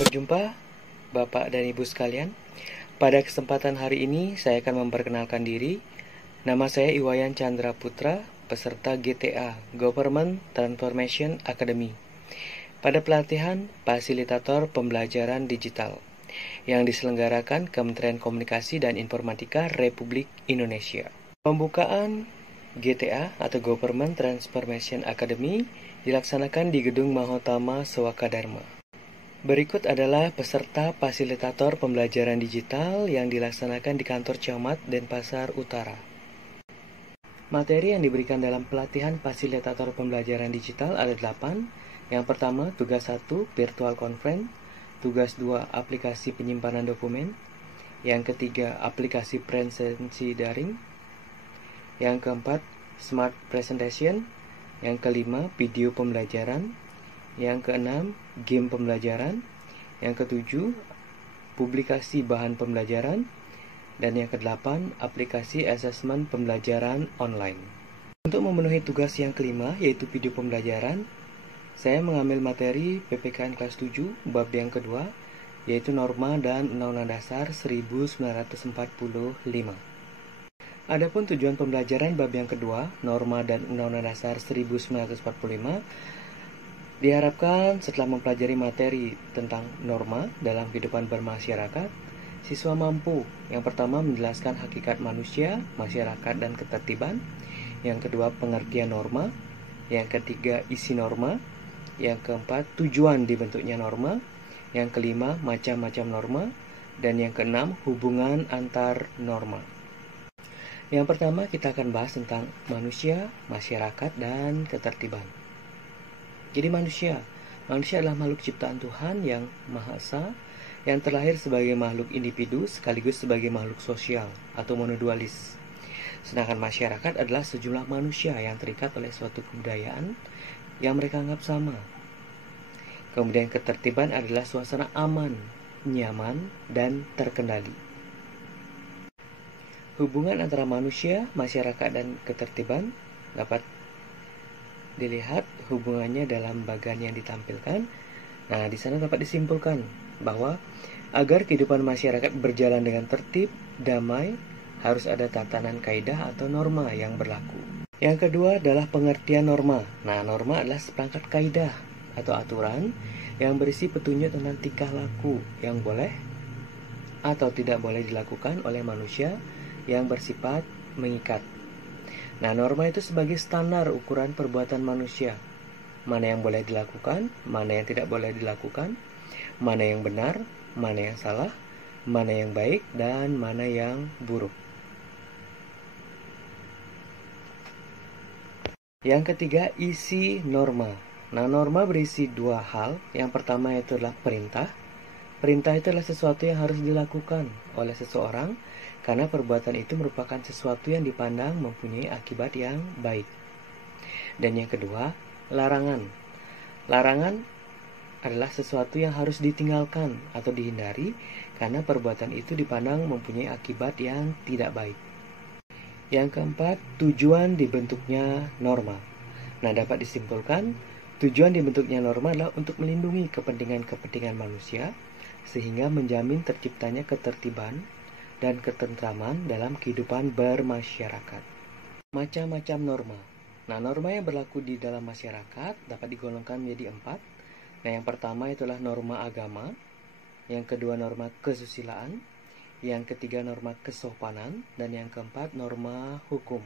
Berjumpa Bapak dan Ibu sekalian. Pada kesempatan hari ini saya akan memperkenalkan diri. Nama saya Iwayan Chandra Putra, peserta GTA Government Transformation Academy pada pelatihan Fasilitator Pembelajaran Digital yang diselenggarakan Kementerian Komunikasi dan Informatika Republik Indonesia. Pembukaan GTA atau Government Transformation Academy dilaksanakan di Gedung Mahotama Sewakadharma. Berikut adalah peserta fasilitator pembelajaran digital yang dilaksanakan di kantor Camat Denpasar Utara. Materi yang diberikan dalam pelatihan fasilitator pembelajaran digital ada 8. Yang pertama, tugas 1, virtual conference. Tugas 2, aplikasi penyimpanan dokumen. Yang ketiga, aplikasi presensi daring. Yang keempat, smart presentation. Yang kelima, video pembelajaran. Yang keenam, game pembelajaran. Yang ketujuh, publikasi bahan pembelajaran. Dan yang kedelapan, aplikasi asesmen pembelajaran online. Untuk memenuhi tugas yang kelima, yaitu video pembelajaran, saya mengambil materi PPKN kelas 7, bab yang kedua, yaitu norma dan undang-undang dasar 1945. Adapun tujuan pembelajaran bab yang kedua, norma dan undang-undang dasar 1945, diharapkan setelah mempelajari materi tentang norma dalam kehidupan bermasyarakat, siswa mampu yang pertama menjelaskan hakikat manusia, masyarakat, dan ketertiban. Yang kedua, pengertian norma. Yang ketiga, isi norma. Yang keempat, tujuan dibentuknya norma. Yang kelima, macam-macam norma. Dan yang keenam, hubungan antar norma. Yang pertama, kita akan bahas tentang manusia, masyarakat, dan ketertiban. Jadi manusia adalah makhluk ciptaan Tuhan yang Maha Esa, yang terlahir sebagai makhluk individu sekaligus sebagai makhluk sosial atau monodualis. Sedangkan masyarakat adalah sejumlah manusia yang terikat oleh suatu kebudayaan yang mereka anggap sama. Kemudian ketertiban adalah suasana aman, nyaman, dan terkendali. Hubungan antara manusia, masyarakat, dan ketertiban dapat dilihat hubungannya dalam bagian yang ditampilkan. Nah, di sana dapat disimpulkan bahwa agar kehidupan masyarakat berjalan dengan tertib, damai, harus ada tatanan kaidah atau norma yang berlaku. Yang kedua adalah pengertian norma. Nah, norma adalah seperangkat kaidah atau aturan yang berisi petunjuk tentang tingkah laku yang boleh atau tidak boleh dilakukan oleh manusia yang bersifat mengikat. Nah, norma itu sebagai standar ukuran perbuatan manusia. Mana yang boleh dilakukan, mana yang tidak boleh dilakukan, mana yang benar, mana yang salah, mana yang baik, dan mana yang buruk. Yang ketiga, isi norma. Nah, norma berisi dua hal. Yang pertama itu adalah perintah. Perintah itu adalah sesuatu yang harus dilakukan oleh seseorang karena perbuatan itu merupakan sesuatu yang dipandang mempunyai akibat yang baik. Dan yang kedua, larangan. Larangan adalah sesuatu yang harus ditinggalkan atau dihindari karena perbuatan itu dipandang mempunyai akibat yang tidak baik. Yang keempat, tujuan dibentuknya norma. Nah, dapat disimpulkan, tujuan dibentuknya norma adalah untuk melindungi kepentingan-kepentingan manusia sehingga menjamin terciptanya ketertiban dan ketentraman dalam kehidupan bermasyarakat. Macam-macam norma. Nah, norma yang berlaku di dalam masyarakat dapat digolongkan menjadi 4. Nah, yang pertama itulah norma agama. Yang kedua, norma kesusilaan. Yang ketiga, norma kesopanan. Dan yang keempat, norma hukum.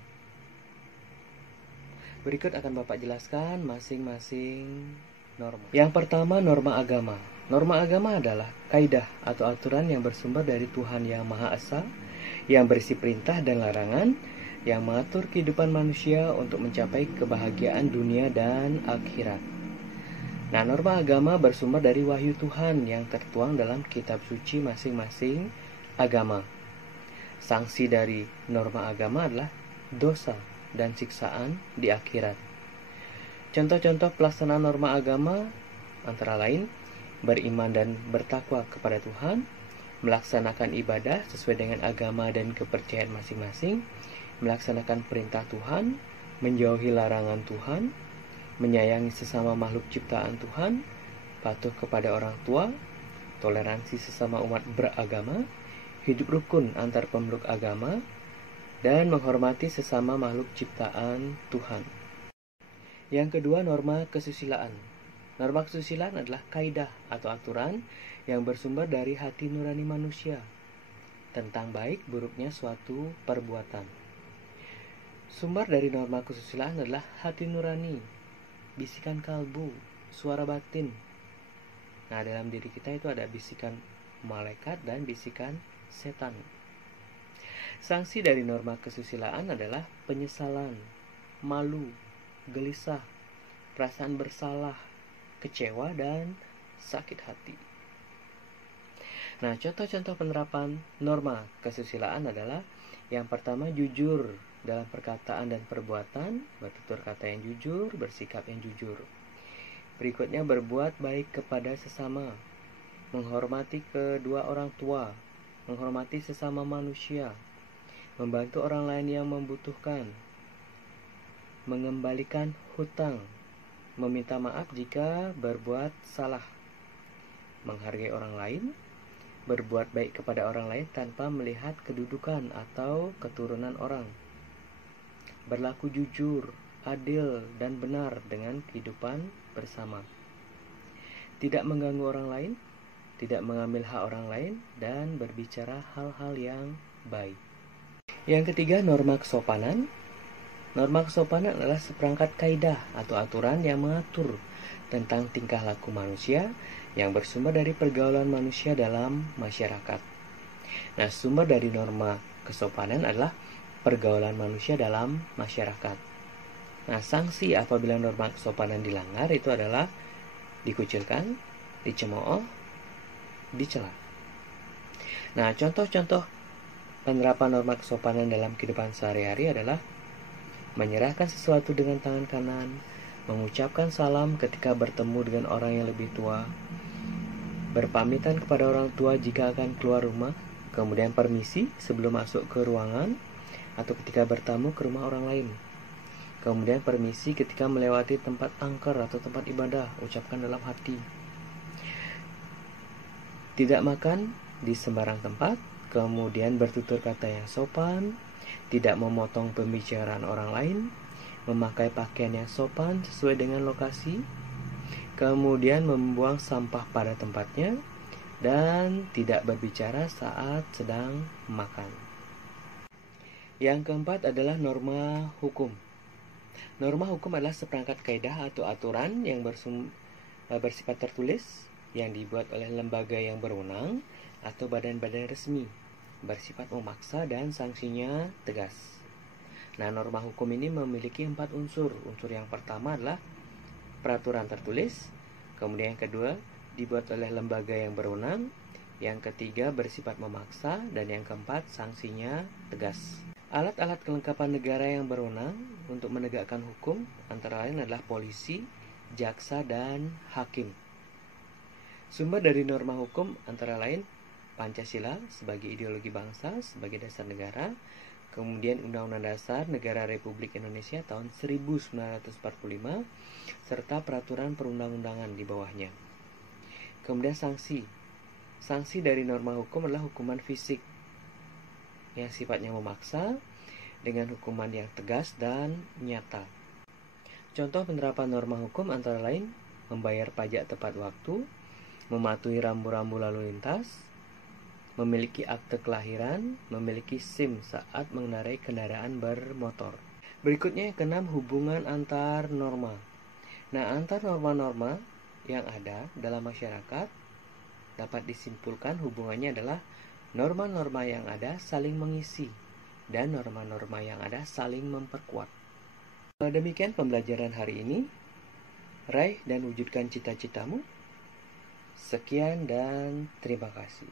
Berikut akan Bapak jelaskan masing-masing norma. Yang pertama, norma agama. Norma agama adalah kaidah atau aturan yang bersumber dari Tuhan Yang Maha Esa, yang berisi perintah dan larangan, yang mengatur kehidupan manusia untuk mencapai kebahagiaan dunia dan akhirat. Nah, norma agama bersumber dari wahyu Tuhan yang tertuang dalam kitab suci masing-masing agama. Sanksi dari norma agama adalah dosa dan siksaan di akhirat. Contoh-contoh pelaksanaan norma agama antara lain beriman dan bertakwa kepada Tuhan, melaksanakan ibadah sesuai dengan agama dan kepercayaan masing-masing, melaksanakan perintah Tuhan, menjauhi larangan Tuhan, menyayangi sesama makhluk ciptaan Tuhan, patuh kepada orang tua, toleransi sesama umat beragama, hidup rukun antar pemeluk agama, dan menghormati sesama makhluk ciptaan Tuhan. Yang kedua, norma kesusilaan. Norma kesusilaan adalah kaidah atau aturan yang bersumber dari hati nurani manusia tentang baik buruknya suatu perbuatan. Sumber dari norma kesusilaan adalah hati nurani, bisikan kalbu, suara batin. Nah, dalam diri kita itu ada bisikan malaikat dan bisikan setan. Sanksi dari norma kesusilaan adalah penyesalan, malu, gelisah, perasaan bersalah, kecewa, dan sakit hati. Nah, contoh-contoh penerapan norma kesusilaan adalah yang pertama, jujur dalam perkataan dan perbuatan, bertutur kata yang jujur, bersikap yang jujur. Berikutnya, berbuat baik kepada sesama, menghormati kedua orang tua, menghormati sesama manusia, membantu orang lain yang membutuhkan, mengembalikan hutang, meminta maaf jika berbuat salah, menghargai orang lain, berbuat baik kepada orang lain tanpa melihat kedudukan atau keturunan orang, berlaku jujur, adil, dan benar dengan kehidupan bersama, tidak mengganggu orang lain, tidak mengambil hak orang lain, dan berbicara hal-hal yang baik. Yang ketiga, norma kesopanan. Norma kesopanan adalah seperangkat kaidah atau aturan yang mengatur tentang tingkah laku manusia yang bersumber dari pergaulan manusia dalam masyarakat. Nah, sumber dari norma kesopanan adalah pergaulan manusia dalam masyarakat. Nah, sanksi apabila norma kesopanan dilanggar itu adalah dikucilkan, dicemooh, dicela. Nah, contoh-contoh penerapan norma kesopanan dalam kehidupan sehari-hari adalah menyerahkan sesuatu dengan tangan kanan, mengucapkan salam ketika bertemu dengan orang yang lebih tua, berpamitan kepada orang tua jika akan keluar rumah, kemudian permisi sebelum masuk ke ruangan atau ketika bertamu ke rumah orang lain, kemudian permisi ketika melewati tempat angker atau tempat ibadah, ucapkan dalam hati. Tidak makan di sembarang tempat, kemudian bertutur kata yang sopan, tidak memotong pembicaraan orang lain, memakai pakaian yang sopan sesuai dengan lokasi, kemudian membuang sampah pada tempatnya, dan tidak berbicara saat sedang makan. Yang keempat adalah norma hukum. Norma hukum adalah seperangkat kaidah atau aturan yang bersifat tertulis yang dibuat oleh lembaga yang berwenang atau badan-badan resmi, bersifat memaksa dan sanksinya tegas. Nah, norma hukum ini memiliki 4 unsur. Unsur yang pertama adalah peraturan tertulis, kemudian yang kedua dibuat oleh lembaga yang berwenang, yang ketiga bersifat memaksa, dan yang keempat sanksinya tegas. Alat-alat kelengkapan negara yang berwenang untuk menegakkan hukum antara lain adalah polisi, jaksa, dan hakim. Sumber dari norma hukum antara lain Pancasila sebagai ideologi bangsa, sebagai dasar negara, kemudian Undang-Undang Dasar Negara Republik Indonesia tahun 1945, serta peraturan perundang-undangan di bawahnya. Kemudian sanksi. Sanksi dari norma hukum adalah hukuman fisik yang sifatnya memaksa dengan hukuman yang tegas dan nyata. Contoh penerapan norma hukum antara lain membayar pajak tepat waktu, mematuhi rambu-rambu lalu lintas, memiliki akte kelahiran, memiliki SIM saat mengendarai kendaraan bermotor. Berikutnya yang keenam, hubungan antar norma. Nah, antar norma-norma yang ada dalam masyarakat dapat disimpulkan hubungannya adalah norma-norma yang ada saling mengisi dan norma-norma yang ada saling memperkuat. Demikian pembelajaran hari ini. Raih dan wujudkan cita-citamu. Sekian dan terima kasih.